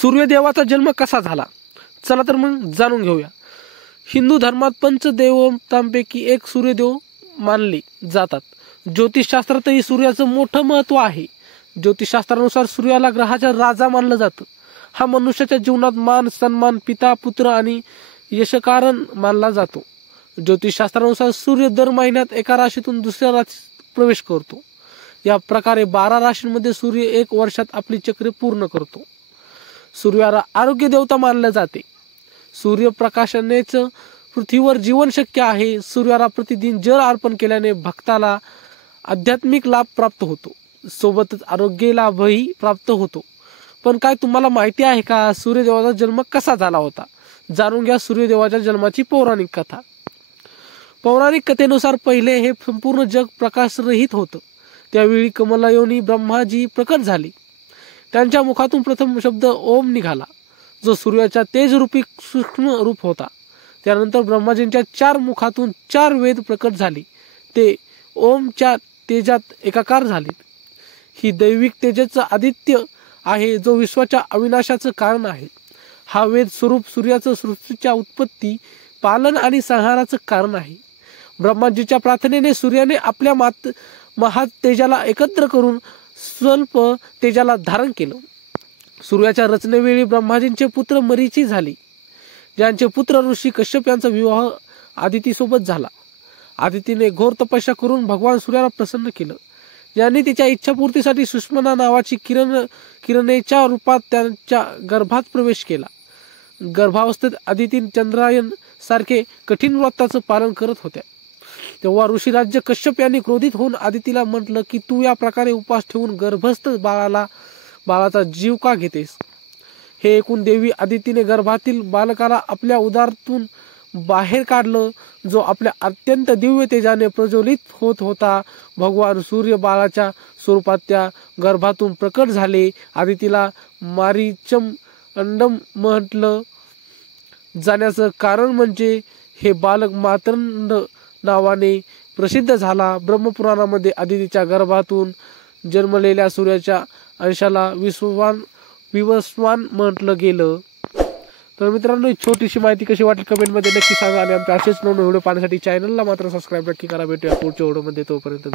सूर्यदेवाचा जन्म कसा झाला, चला तर मग जाणून घेऊया. हिंदू धर्मात पंचदेवतांपैकी एक सूर्यदेव मानले जातात. ज्योतिषशास्त्रातही सूर्याचं मोठं महत्व आहे. ज्योतिषशास्त्रानुसार सूर्याला ग्रहाचा राजा मानलं जातं. हा मनुष्याच्या जीवनात मान सन्मान, पिता पुत्र आणि यशकारण मानला जातो. ज्योतिषशास्त्रानुसार सूर्य दर महिन्यात एका राशीतून दुसऱ्या राशीत प्रवेश करतो. या प्रकारे 12 राशींमध्ये सूर्य एक वर्षात आपली चक्रे पूर्ण करतो. सूर्याला आरोग्य देवता मानले जाते. सूर्यप्रकाशानेच पृथ्वीवर जीवन शक्य आहे. सूर्याला प्रतिदिन जल अर्पण केल्याने भक्ताला आध्यात्मिक लाभ प्राप्त होतो, सोबतच आरोग्य लाभही प्राप्त होतो. पण काय तुम्हाला माहिती आहे का, सूर्यदेवाचा जन्म कसा झाला होता? जाणून घ्या सूर्यदेवाच्या जन्माची पौराणिक कथा. पौराणिक कथेनुसार पहिले हे संपूर्ण जग प्रकाशरहित होतं. त्यावेळी कमलायोनी ब्रह्माजी प्रकट झाले. त्यांच्या मुखातून प्रथम शब्द ओम निघाला, जो सूर्याच्या तेजरूपी सूक्ष्म रूप होता. त्यानंतर ब्रह्माजींच्या 4 मुखातून 4 वेद प्रकट झाले. ते ओमच्या तेजात एकाकार झाले. ही दैविक तेजाचं आदित्य आहे, जो विश्वाच्या अविनाशाचं कारण आहे. हा वेद स्वरूप सूर्याचं सृष्टीच्या उत्पत्ती, पालन आणि संहाराचं कारण आहे. ब्रह्माजीच्या प्रार्थनेने सूर्याने आपल्या महात तेजाला एकत्र करून स्वल्प तेजाला धारण केलं. सूर्याच्या रचनेवेळी ब्रह्माजींचे पुत्र मरीची झाले, ज्यांचे पुत्र ऋषी कश्यप यांचा विवाह आदितीसोबत झाला. आदितीने घोर तपस्या करून भगवान सूर्याला प्रसन्न केलं, ज्यांनी तिच्या इच्छापूर्तीसाठी सुषमना नावाची किरणेच्या रूपात त्यांच्या गर्भात प्रवेश केला. गर्भावस्थेत आदिती चंद्रायन सारखे कठीण व्रताचं पालन करत होत्या. तेव्हा ऋषीराज्य कश्यप यांनी क्रोधित होऊन आदितीला म्हटलं की तू या प्रकारे उपास ठेवून गर्भस्थ बाळाचा जीव का घेतेस? हे ऐकून देवी आदितीने गर्भातील बालकाला आपल्या उदरातून बाहेर काढलं, जो आपल्या अत्यंत दिव्य तेजाने प्रज्वलित होत होता. भगवान सूर्य बाळाच्या स्वरूपात त्या गर्भातून प्रकट झाले. आदितीला मारीचम अंडम म्हटलं जाण्याचं कारण म्हणजे हे बालक मातंड नावाने प्रसिद्ध झाला. ब्रह्मपुराणामध्ये आदितीच्या गर्भातून जन्मलेल्या सूर्याच्या अंशाला विवस्वान म्हटलं गेलं. तर मित्रांनो, छोटीशी माहिती कशी वाटली कमेंटमध्ये नक्की सांगा आणि आमच्या असेच नवीन व्हिडिओ पाहण्यासाठी चॅनलला मात्र सबस्क्राईब नक्की करा. भेटूया पुढच्या व्हिडिओमध्ये. तोपर्यंत